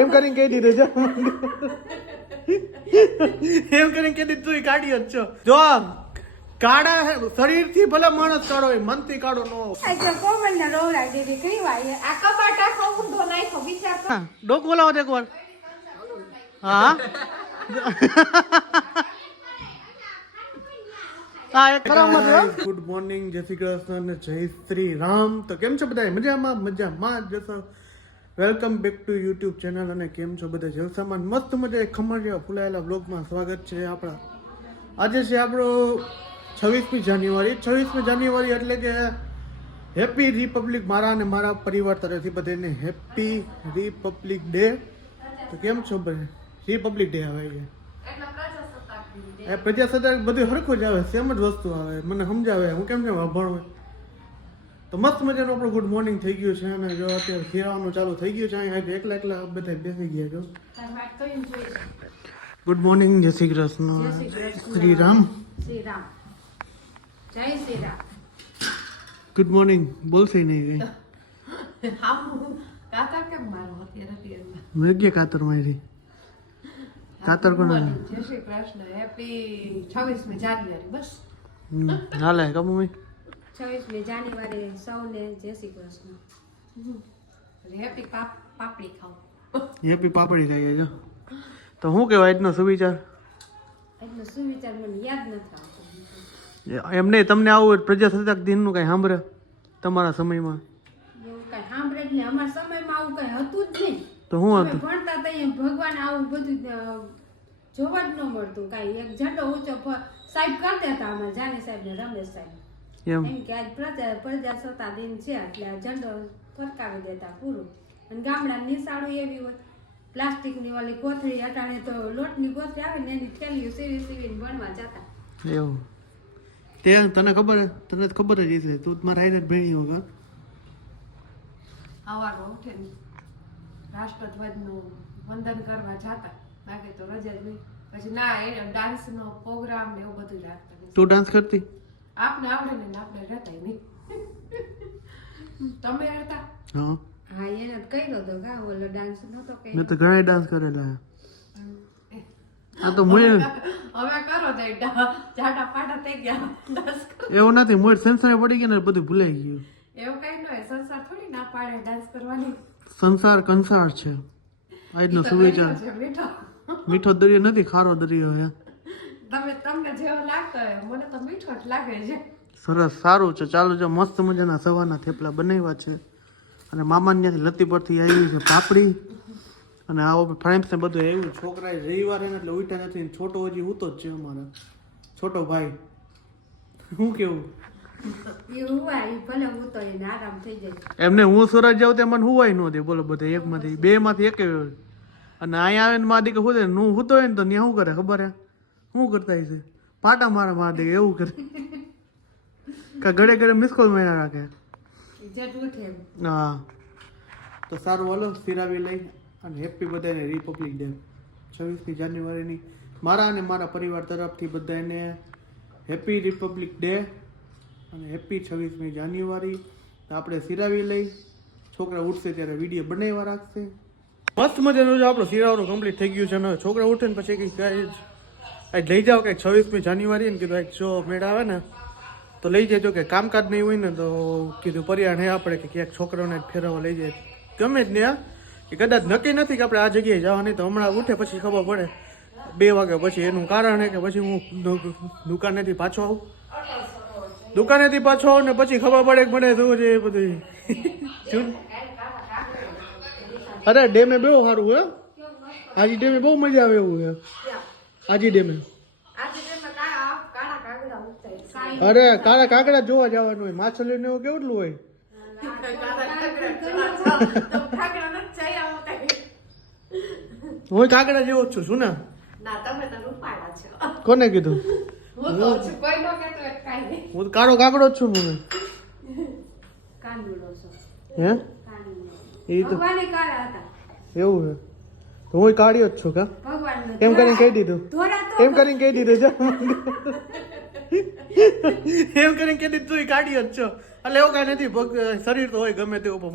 એમ કરીને કહી દીધું જો એમ કરીને કહી દીધું તું કાઢી જ છો જો કાળા શરીર થી ભલે માણસ કાળો હોય મનથી કાળો ન હોય ડોક બોલાવો એક વાર હા ગુડ મોર્નિંગ જય શ્રી કૃષ્ણ અને જય શ્રી રામ તો કેમ છો બધા મજામાં જશો welcome back to YouTube channel અને કેમ છો બધા જલસામાં મસ્ત મજા ખમણિયા ફૂલાયેલા બ્લોગમાં સ્વાગત છે આપણા આજે છે આપણો 26મી જાન્યુઆરી એટલે કે હેપી રિપબ્લિક મારા અને મારા પરિવાર તરફથી બધાને હેપી રિપબ્લિક ડે તો કેમ છો ભાઈ રિપબ્લિક ડે આવે છે એ પ્રજાસત્તાક બધું હરખું જ આવે સેમ જ વસ્તુ આવે મને સમજાવે હું કેમ ભણવું તો મસ્ત મજાનું આપણું ગુડ મોર્નિંગ થઈ ગયું છે અને જો અત્યારે ખીરાવાનું ચાલુ થઈ ગયું છે અહીંયા એકલા બધા બેસી ગયા છો ગુડ મોર્નિંગ જય શ્રી કૃષ્ણ શ્રી રામ જય શ્રી રામ ગુડ મોર્નિંગ બોલશે નહીં કાતર કેમ મારો અત્યારે મેં કે કાતર મારી કાતર કોણ જય શ્રી કૃષ્ણ હેપી 26મી જાન્યુઆરી બસ હાલે કમું 26મી જાન્યુઆરી સૌને જય શ્રી કૃષ્ણ હેપી પાપડી ખાઓ હેપી પાપડી ખાઈએ જો તો શું કહેવાય આજનો સુવિચાર આજનો સુવિચાર મને યાદ નથી આવતો એમ નહીં તમને આવું પ્રજાસત્તાક દિનનું કઈ સાંભળે તમારા સમયમાં એવું કઈ સાંભળે જ નહીં અમારા સમયમાં આવું કઈ હતું જ નહીં તો શું હતું ભણતા ત્યાં ભગવાન આવું બધું જોવા જ ન મળતું કાંઈ એક ઝંડો ઊંચો સાહેબ કરતા હતા અમારા જાની સાહેબ ને રમેશ સાહેબ એમ એમ કે આજ પ્રજાસત્તાક દિન છે એટલે આ ઝંડો ફરકાવી દેતા પૂરું અને ગામડાની નિશાળો એવી હોય પ્લાસ્ટિકની વાળી કોથળી અટાણે તો લોટની કોથળી આવે ને એની થેલીઓ સીવીને ભણવા જતા એવું તે તને ખબર જ હશે તું મારા હાઈરે ભણી હોગા સવારમાં ઉઠીને રાષ્ટ્રધ્વજનું વંદન કરવા જતા બાકી તો રજા જ નહીં પછી ના એ ડાન્સનો પ્રોગ્રામ ને એવું બધું રાખતા તું ડાન્સ કરતી આપને આવડે ને આપણે રહેતા નહીં તમે રહેતા હા હા એને કહ્યું તો ગા ઓલો ડાન્સ નતો કે મેં તો ઘણા ડાન્સ કરેલા આ તો મુએ હવે કરો જાય જાડા પાટા થઈ ગયા ડાન્સ એવું નથી મોર સંસાર પડી ગયો ને બધું ભૂલાઈ ગયું એવું કઈ ન હોય સંસાર થોડી ના પાડે ડાન્સ કરવાની સંસાર કંસાર છે આજનો સુવિચાર મીઠો દરિયો નથી ખારો દરિયો હે તમને જેવો લાગતો હોય મને તો મીઠો જ લાગે છે સરસ સારું છે ચાલો જો મસ્ત મજાના સવારના થેપલા બનાવ્યા છે અને મામાને ત્યાંથી લતી પરથી આવી છે પાપડી અને આવો ફ્રેન્ડ્સ ને બધું આવ્યું છોકરાએ રવિવારે એટલે ઉઠ્યા નથી છોટો હજી ઉતો જ છે અમારા છોટો ભાઈ શું કેવું એમને હું સુરત જાઉં તે મને હુવાય ન દે બોલો બધા એકમાંથી બે માંથી એક અને અહીંયા આવે ને મારી દીકરી હું હું હુતો હોય ને તો ત્યાં શું કરે ખબર હે શું કરતા છે પાટા મારા મારા દીકરી એવું કરે કા ઘડે ઘડે મિસ કોલ માર્યા રાખે હા તો સારું હાલો સિરાવી લઈ અને હેપી બધાને રિપબ્લિક ડે 26મી જાન્યુઆરીની મારા અને મારા પરિવાર તરફથી બધાને હેપી રિપબ્લિક ડે અને હેપી 26મી જાન્યુઆરી તો આપણે સિરાવી લઈ છોકરા ઉઠશે ત્યારે વિડીયો બનાવવા રાખશે મસ્ત મજાનું જો આપણું સિરાવાનું કમ્પ્લીટ થઈ ગયું છે ને છોકરા ઉઠે ને પછી કંઈક લઈ જાઓ કંઈક 26મી જાન્યુઆરી ને કીધું જો મેળ આવે ને તો લઈ જજો કે કામકાજ નહીં હોય ને તો કીધું પરિવાર નહીં આપણે કે ક્યાંક છોકરાઓને ફેરવવા લઈ જાય ગમે જ નહીં કે કદાચ નક્કી નથી કે આપણે આ જગ્યાએ જવાની તો હમણાં ઉઠે પછી ખબર પડે 2 વાગ્યા પછી એનું કારણ છે કે પછી હું દુકાનેથી પાછો આવું ને પછી ખબર પડે કે મને શું છે એ બધું અરે ડેમે બહુ સારું હે આજી ડેમે બહુ મજા આવે એવું છે આજી ડેમે અરે કાળા કાકડા જોવા જવાનું હોય માછલીઓ ને એવું કેવું હોય હું કાકડા જેવો જ છું શું ને કોને કીધું હું કાળો કાકડો જ છું મને હે એ તો એવું છે હું કાઢ્યો જ છું કા એમ કરીને કહી દીધું જો એમ કરીને કહી દીધું તું કાઢ્યો જ છો એટલે એવું કઈ નથી શરીર તો હોય ગમે તેવું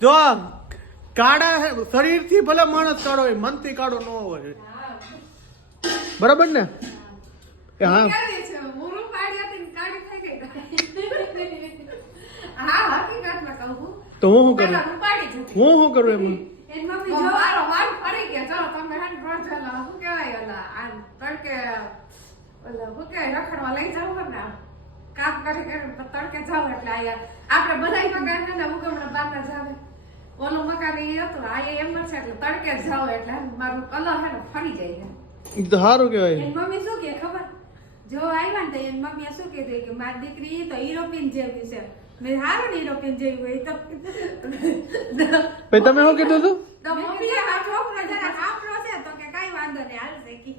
જો કાળા શરીરથી ભલે માણસ કાળો હોય મનથી કાળો ન હોવો જોઈએ બરાબર ને કે હા કાઢી છે હું રૂપાળી હતી ને કાઢી થઈ ગઈ હા હકીકતમાં કહું છું તો હું શું કરું પેલા રૂપાળી જ હતી હું શું કરું એમાં એની મમ્મી જો મારો માર પડી ગયા ચલો તમે હેડ રોજેલા શું કહેવાય ઓલા આ તડકે ઓલા શું કહેવાય રખડવા લઈ જાવ ને કામ કરી તડકે જાવ એટલે આયા આપણે બધાય મકાન ને ઉગમણા બાપા જાવે ઓલું મકાન એ હતું આ એમ જ છે એટલે તડકે જાવ એટલે મારું કલર હે ને ફરી જાય છે ઈ તો સારું કહેવાય એની મમ્મી શું કે ખબર જો આવ્યા ને તો એની મમ્મીએ શું કીધું કે મારી દીકરી તો યુરોપિયન જેવી છે મેં હારું ને યુરોપિયન જેવી હોય તો પછી તમે શું કીધું હતું તો મમ્મીએ આ છોકરો જરા આપણો છે તો કે કાઈ વાંધો નહીં હાલશે કી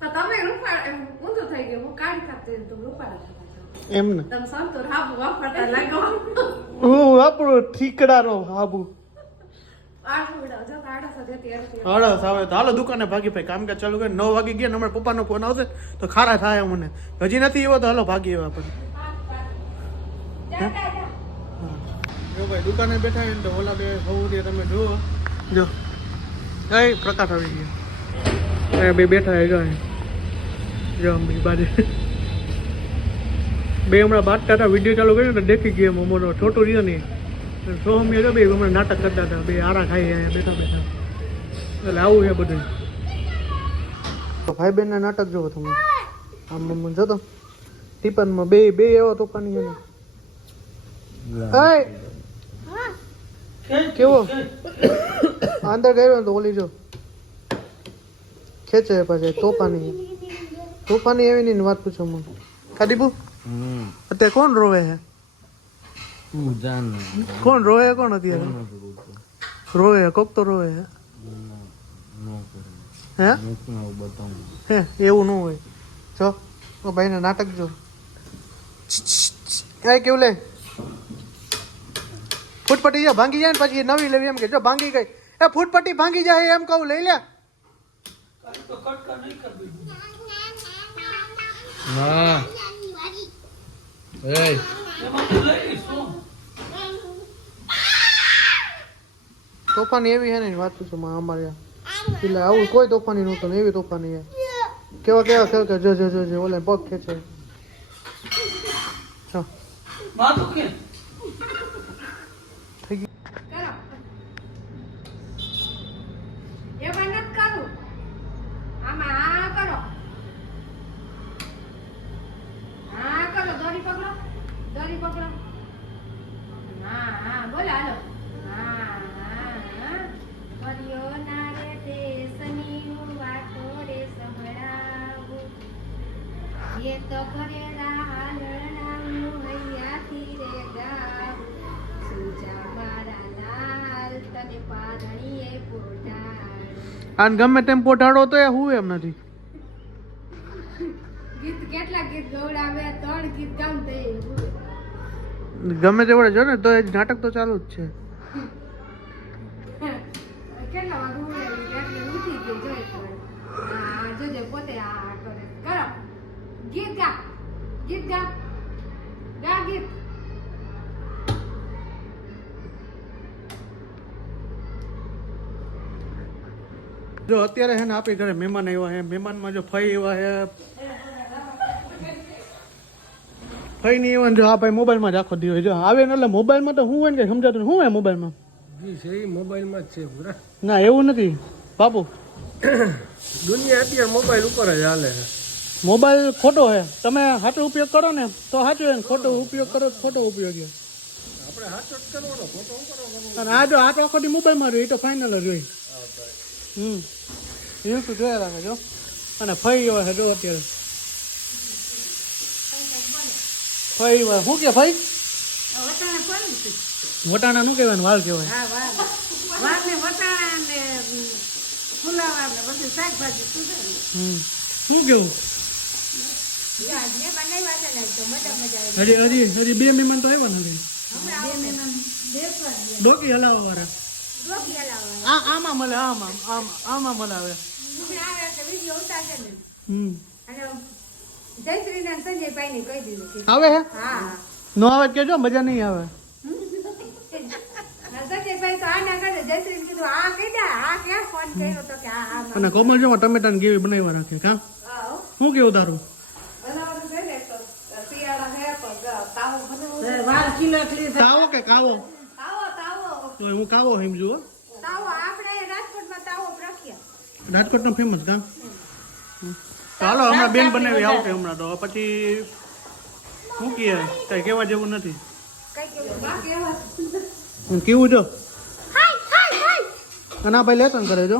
તો તમે રૂપાળ એમ ઊંધું થઈ ગયું હું કાઢી કાપતી તો રૂપાળ એમ ને તમે સંતોર હાબુ વાપરતા લાગો હું આપણો ઠીકડાનો હાબુ આઠ ઉડાવ જો આડસ જતી હતી હળસ આવે તો હાલો દુકાને ભાગી ભાઈ કામકાજ ચાલુ કરી 9 વાગી ગયા ને હમણાં પપ્પાનો ફોન આવશે તો ખારા થાય મને હજી નથી એવો તો હાલો ભાગી એવા આપણે જો ભાઈ દુકાને બેઠા ને તો ઓલા બે બહુ દે તમે જુઓ જો એ પ્રકાશ આવી ગયો એ બે બેઠા હે જો બે બાજુ બે હમણાં બાદ ટાટા વિડીયો ચાલુ કર્યો ને દેખી ગયા મોમોનો છોટું રહ્યો નહીં સોહમ એ બે હમણાં નાટક કરતા હતા બે આરા ખાઈ અહીંયા બેઠા બેઠા એટલે આવું છે બધું ભાઈ બહેનના નાટક જોવો તમે આમ મમ્મી જો તો ટીપનમાં બે બે એવા તોફાની છે ને કેવો અંદર ગયો ને તો ઓલી જો ખેંચે પાછી તોફાની એવી ની વાત પૂછો મને કાદીબુ અત્યારે કોણ રોવે છે કોણ રોવે કોણ અત્યારે રોવે કોક તો રોવે હે હે એવું ન હોય જો ભાઈ ને નાટક જો કેવું લે ફૂટપટ્ટી જો ભાંગી જાય ને પછી નવી લેવી એમ કે જો ભાંગી ગઈ એ ફૂટપટ્ટી ભાંગી જાય એમ કહું લઈ લે તોફાની એવી હે ને વાત પૂછો અમારે એટલે આવું કોઈ તોફાની નહોતું ને એવી તોફાની હે કેવા કેવા ખેલ જો જો જો ઓલે પગ ખેંચે થઈ ગઈ એ મહેનત કરું આમાં આ કરો દોરી પકડો હા હા બોલો હાલો હા કર્યો ના રે દેશની હું વાતો રે સંભળાવું એ તો ઘરેડા હાલણાનું હૈયાથી રે ગાવું સુજા મારા લાલ તને પારણીએ પોટાડ આન ગમે તેમ પોટાડો તો એ હું એમ નથી ગીત કેટલા ગીત ગવડાવે 3 ગીત ગામ તે ગમે તે વડે જો ને તો એ નાટક તો ચાલુ જ છે કેટલા વાર ઉડાવી એટલે ઉઠી ગઈ જોઈ આ જોજે પોતે આ કરે કરો ગીત ગા ગીત જો અત્યારે છે ને આપણી ઘરે મહેમાન આવ્યા છે મહેમાનમાં જો ફઈ એવા છે ફઈ ની એવા જો આ ભાઈ મોબાઈલમાં જ આખો દિવસ જો આવે ને એટલે મોબાઈલમાં તો હું હોય ને કઈ સમજાતું શું હોય મોબાઈલમાં મોબાઈલમાં જ છે પૂરા ના એવું નથી બાપુ દુનિયા અત્યારે મોબાઈલ ઉપર જ હાલે છે મોબાઈલ ખોટો છે તમે સાચો ઉપયોગ કરો ને તો સાચો છે ને ખોટો ઉપયોગ કરો તો ખોટો ઉપયોગ છે આપણે હાચો જ કરવાનો ખોટો શું કરવાનો અને આ જો આ તો આખો દી મોબાઈલમાં રહ્યો એ તો ફાઇનલ જ હોય એવું તો જોયા રાખે જો અને ફઈ એવા છે જો અત્યારે ફઈ એવા શું કે ફઈ વટાણા કોણ છે વટાણા નું કહેવાય ને વાલ કહેવાય હા વાલ ને વટાણા ને ફુલાવા ને બધું શાકભાજી સુધારી શું કેવું ને બનાવ્યા છે ને તો મજા હજી બે મહેમાન તો આવ્યા નથી હમણાં બે મહેમાન દેશવા ગયા ડોકી હલાવવા વાળા ડોકી હલાવા આમાં મળે આમાં મળે આવે હમણાં આવે એટલે વિડીયો ઉતારશે ને અને જયશ્રી ને સંજયભાઈ ને કહી દીધું કે આવે હે હા નો આવે કેજો મજા નહીં આવે સંજયભાઈ તો આને જયશ્રી કીધું આ કહી દે આ ક્યાં ફોન કર્યો તો કે આ અને કોમલ જો ટમેટા ની ગ્રેવી બનાવવા રાખે કા શું કેવું તારું કાવો કે કાવો તો હું કાવો સમજુ હો તાવો આપણે રાજકોટમાં તાવો પ્રખ્યાત રાજકોટ નો ફેમસ કા ચાલો હમણાં બેન બનાવી આવશે હમણાં તો પછી શું કહે કઈ કહેવા જેવું નથી કેવું જો અને આ ભાઈ લેસન કરે જો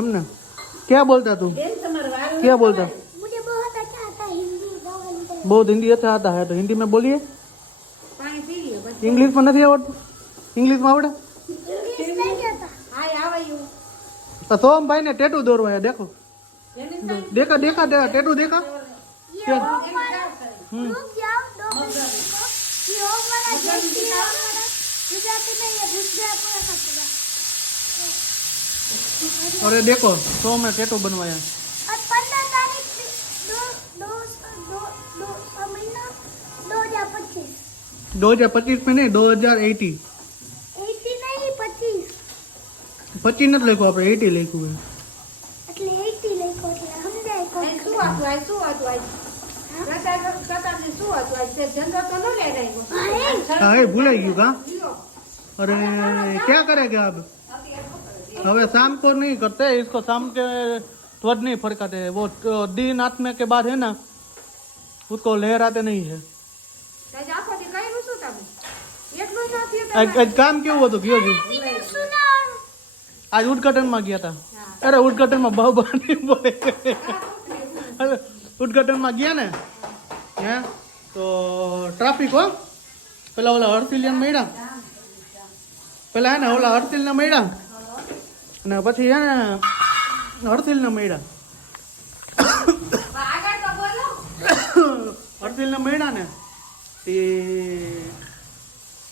એમ ને क्या बोलता तू क्या बोलता मुझे बहुत अच्छा आता है हिंदी बहुत हिंदी अच्छा आता है तो हिंदी में बोलिए પાણી પી લ્યો બસ इंग्लिश में नहीं आवड़તું इंग्लिश में आवड़े इंग्लिश नहीं आता હાય આવ્યું तो सोम भाई ने टेटू दौड़वाया देखो એની देखा देखा देखा टेटू देखा ये रुक जाओ 2 मिनट रुको ये हमारा जल्दी हमारा गुजराती में ये गुजरात पूरा खतरा और ये देखो सोम ने टेटू बनवाया और 15 तारीख दो महीना 2025 2025 में नहीं 2080 80 नहीं 25 25 નથી લખ્યું આપણે 80 લખ્યું છે એટલે 80 લખો એટલે સમજાય શું હતું આય શું હતું આય કતારને શું હતું આય તે જંગલ તો ન લે રહ્યો हाँ ये भूल गई का अरे क्या करेगा अब હવે शाम को नहीं करते इसको शाम के त्वच नहीं फड़काते वो दिन आत्मे के बाद है ना उसको लहराते नहीं है તાજ આખોથી કર્યું શું તમે એટલું જ નથી आज काम क्यों हुआ तो क्यों जी सुना आज उद्घाटन में गया था अरे उद्घाटन में बहु नहीं बोले अरे उद्घाटन में गया ने हैं तो ट्राफिक हो પેલા ઓલા હરસિલિયન મળ્યા પેલા હે ને ઓલા હરસિલને મળ્યા અને પછી હે ને હરસિલને મળ્યા આગળ તો બોલો હરસિલને મળ્યા ને તે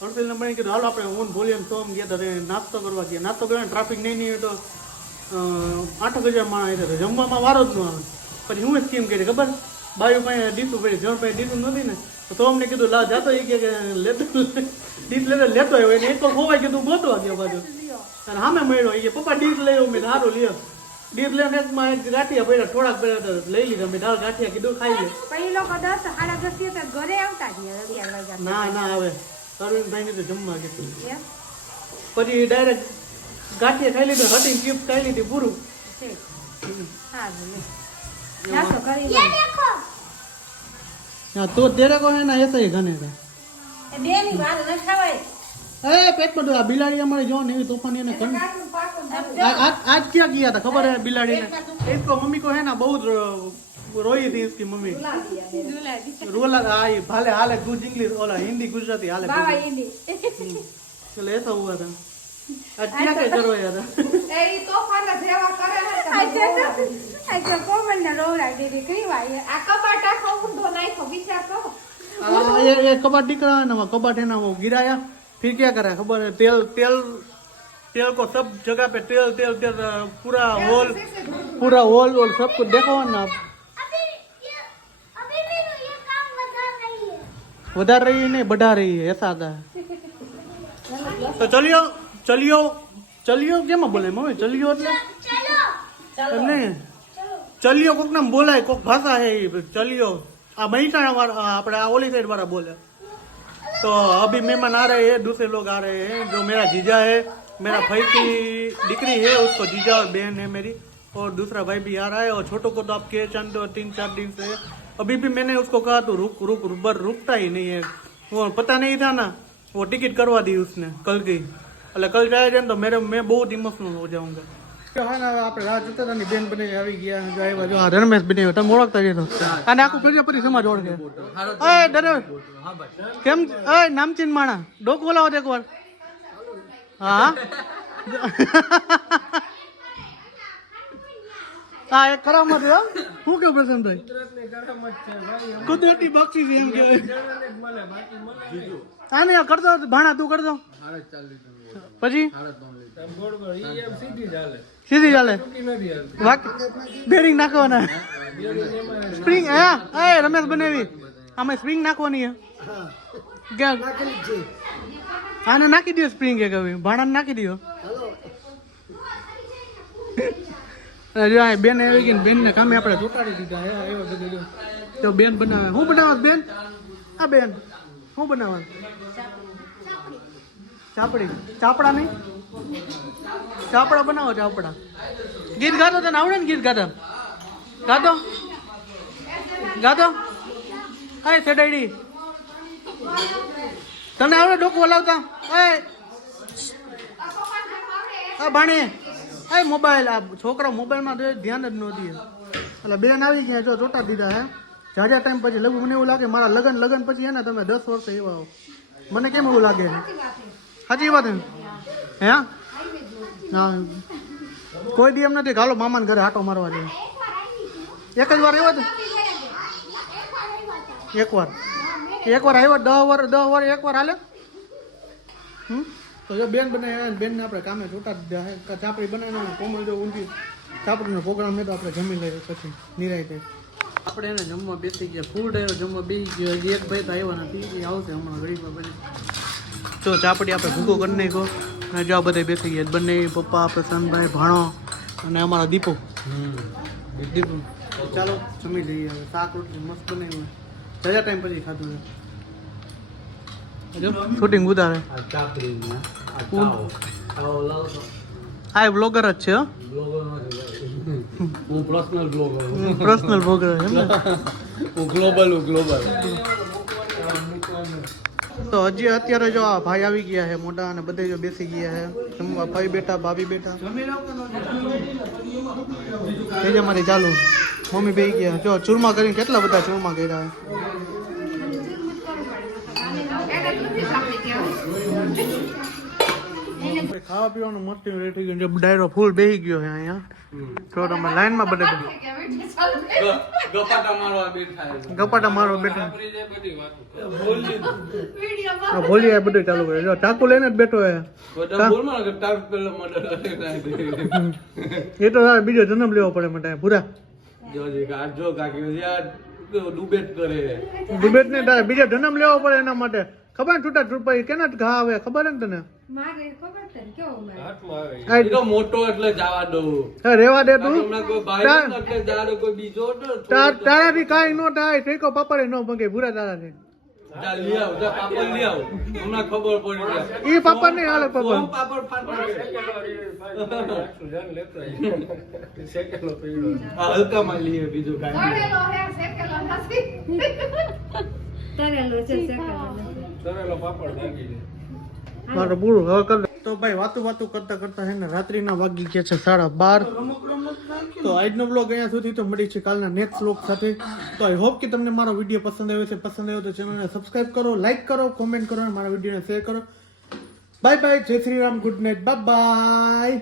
હરસિલને મળી કીધું હાલો આપણે હું ભોલિયમ સોમ ગયા હતા નાસ્તો કરવા ગયા નાસ્તો કરવા ટ્રાફિક નહીં હોય તો 8,000 માણસ આવ્યા હતા જમવામાં વારો જ ન આવે પછી હું સ્કીમ કરી ખબર બાયું પાસે ડીશું પડી જણ પાસે ડીશું નથી ને તો અમને કીધું લા જાતો એ કે લેતો ડીશ લેતો આવ્યો એને એક તો ખોવાઈ કીધું ગોતવા ગયો બાજુ અને સામે મળ્યો એ પપ્પા ડીશ લઈ આવ્યો મેં સારું લ્યો ડીશ લઈને એકમાં એક ગાંઠિયા પડ્યા થોડાક પડ્યા તો લઈ લીધા મેં દાળ ગાંઠિયા કીધું ખાઈ લે પછી લોકો 10 10:30 થી તો ઘરે આવતા જ 11 વાગ્યા ના ના આવે અરવિંદભાઈ ને તો જમવા કીધું એમ પછી ડાયરેક્ટ ગાંઠિયા ખાઈ લીધું હટી ચિપ્સ ખાઈ લીધી પૂરું ઠીક હા નાસ્તો કરી ये देखो हाँ तो तेरे को है ना ऐसा ही खाने का એ બે ની વાત ન ખવાય ए पेट में तो बिलाड़ी हमारे जो नहीं तूफानी ने कन કાકનું પાકું आज क्या किया था खबर है बिलाड़ी ने इसको मम्मी को है ना बहुत रोई थी इसकी मम्मी रोला आई भाले हाले गुज इंग्लिश ओला हिंदी गुजराती हाले બાવા ઈડી चलो ऐसा हुआ था आज क्या क्या करवाया था એ ઈ તોફાન જેવા કરે હે આ કોમલ ને રોવડા દીદી કઈવાય આ કબાટ આખો ઊંધો નાખ્યો વિચાર કરો ये कबाट निकला है ना वो कबाट है ना वो गिराया फिर क्या करा खबर है तेल तेल तेल को सब जगह पे तेल तेल तेल पूरा होल वोल सब कुछ देखो ना अभी भी ये काम बता रही है बढ़ा रही है नहीं बढ़ा रही है ऐसा आता है तो चलियो चलियो चलियो क्या बोले मम्मी चलियो એટલે चलो એમ નહીં ચલિયો કોક નામ બોલાય કોક ભાષા है चलियो आ महीना अपने ओली साइड वाला बोले तो अभी मेहमान आ रहे हैं दूसरे लोग आ रहे हैं जो मेरा जीजा है मेरा भाई की दिकरी है उसको जीजा और बहन है मेरी और दूसरा भाई भी आ रहा है और छोटों को तो आप के चंद 3-4 दिन से अभी भी मैंने उसको कहा तो रुक रुकता ही नहीं है वो पता नहीं था ना वो टिकट करवा दी उसने कल की એટલે કલ જાય છે તો मैं बहुत इमोशनल हो जाऊंगा આપણે રાહ જોતા હતા બેન બને આવી ગયા જો આવ્યા જો આ રમેશ બને તમે ઓળખતા જતો અને આખું પ્રજાપતિ સમાજ ઓળખે ઓય દરે કેમ ઓય નામચીન માણા ડોક બોલાવો તો એકવાર હા હા એક કરામત હો શું કે પ્રસન્નભાઈ કુદરતી બક્ષી છે એમ કે આને કરતો ભાણા તું કરતો પછી સીધી ચાલે બેરિંગ નાખવાના સ્પ્રિંગ હે રમેશ બનેવી આમાં સ્પ્રિંગ નાખવાની હે આને નાખી દો સ્પ્રિંગ એક હવે ભાણાને નાખી દો. અને જો આ બેન આવી ગઈ ને બેનને કામે આપણે ચોટાડી દીધા હે એવા બધું જો. તો બેન બનાવે શું બનાવત બેન? આ બેન શું બનાવત? ચાપડી. ચાપડા નહીં, ચાપડા બનાવો. ચાપડા ગીત ગાતો તને આવડે ને? ગીત ગાતો ગાતો ગાતો. હા સેડાઈડી તને આવડે? ડોકું હલાવતા? હા ભાણી હા મોબાઈલ. આ છોકરા મોબાઈલમાં ધ્યાન જ ન દે. એટલે બેન આવી ગયા જો ચોટા દીધા હે જાજા ટાઈમ પછી. લગભગ મને એવું લાગે મારા લગન પછી હે ને તમે 10 વર્ષ એવા આવો. મને કેમ એવું લાગે? સાચી વાત હે? હે હા કોઈ દી એમ નથી ગાલો મામાને ઘરે આટો મારવા જાય. એક જ વાર આવ્યો? એકવાર આવ્યો? 10 વાર એકવાર હાલે. તો જો બેન બનાવ્યા બેનને આપણે કામે ચોટા દીધા હે. ચાપડી બનાવીને કોમલ જો ઊંધી ચાપડીનો પ્રોગ્રામ હે તો આપણે જમી લઈએ પછી નિરાયતે. આપણે એને જમવા બેસી ગયા. ફૂડ આવ્યો જમવા બેસી ગયો. એક ભાઈ તો આવ્યો નથી, એ આવશે હમણાં ઘડીમાં બને. જો ચાપડી આપણે ભૂકો કરી નાખ્યો અને જો આ બધા બેસી ગયા. બંને પપ્પા, પ્રશાંતભાઈ, ભાણો અને અમારા દીપુ. દીપુ ચાલો જમી લઈએ હવે. શાક રોટલી મસ્ત બનાવ્યું. જજા ટાઈમ પછી ખાધું છે. શૂટિંગ ઉતારે. આ બ્લોગર જ છે. હું પર્સનલ બ્લોગર. પર્સનલ બ્લોગર એમ ને? હું ગ્લોબલ. તો હજી અત્યારે જો આ ભાઈ આવી ગયા છે મોટા અને બધે જો બેસી ગયા છે જમવા. ભાઈ બેઠા, ભાભી બેઠા. એ જ અમારી ચાલુ. મમ્મી બેસી ગયા. જો ચૂરમા કરીને કેટલા બધા ચૂરમા કર્યા. ખાવા પીવાનું મસ્ત રેડી થઈ ગયું. ડાયરો ફૂલ બેસી ગયો છે અહીંયા. તો તમે લાઈનમાં બધે ગપાટા મારવા બેઠા. ભોલી બધું ચાલુ કરે. જો ટાકુ લઈને જ બેઠો હે. એ તો બીજો જન્મ લેવો પડે માટે પૂરા. ડિબેટ ને તારે બીજો જન્મ લેવો પડે એના માટે. ખબર ને છૂટા છૂટા કેના ઘા આવે ખબર ને તને? મારે ખબર છે કેવો મારે મોટો એટલે જવા દઉં. રેવા દે તું. બીજો તારાથી કાંઈ નો થાય. ઠીકો પાપડે ન ભંગે ભૂરા તારાથી. ખબર પડી ઈ પાપડ નહીં હાલે પાપડ. હલકામાં લઈએ બીજું કાંઈ તરેલો છે શેકેલો નથી. મારો પૂરું હવે કર. તો ભાઈ વાતું કરતા હે ને રાત્રિના વાગી ગયા છે 12:30. તો આજનો બ્લોગ અહીંયા સુધી. તો મળી છે કાલના નેક્સ્ટ બ્લોગ સાથે. તો આઈ હોપ કે તમને મારો વિડીયો પસંદ આવ્યો છે. પસંદ આવ્યો તો ચેનલને સબસ્ક્રાઇબ કરો, લાઈક કરો, કોમેન્ટ કરો અને મારા વિડીયોને શેર કરો. Bye bye. જય Shri Ram. Good night. Bye by.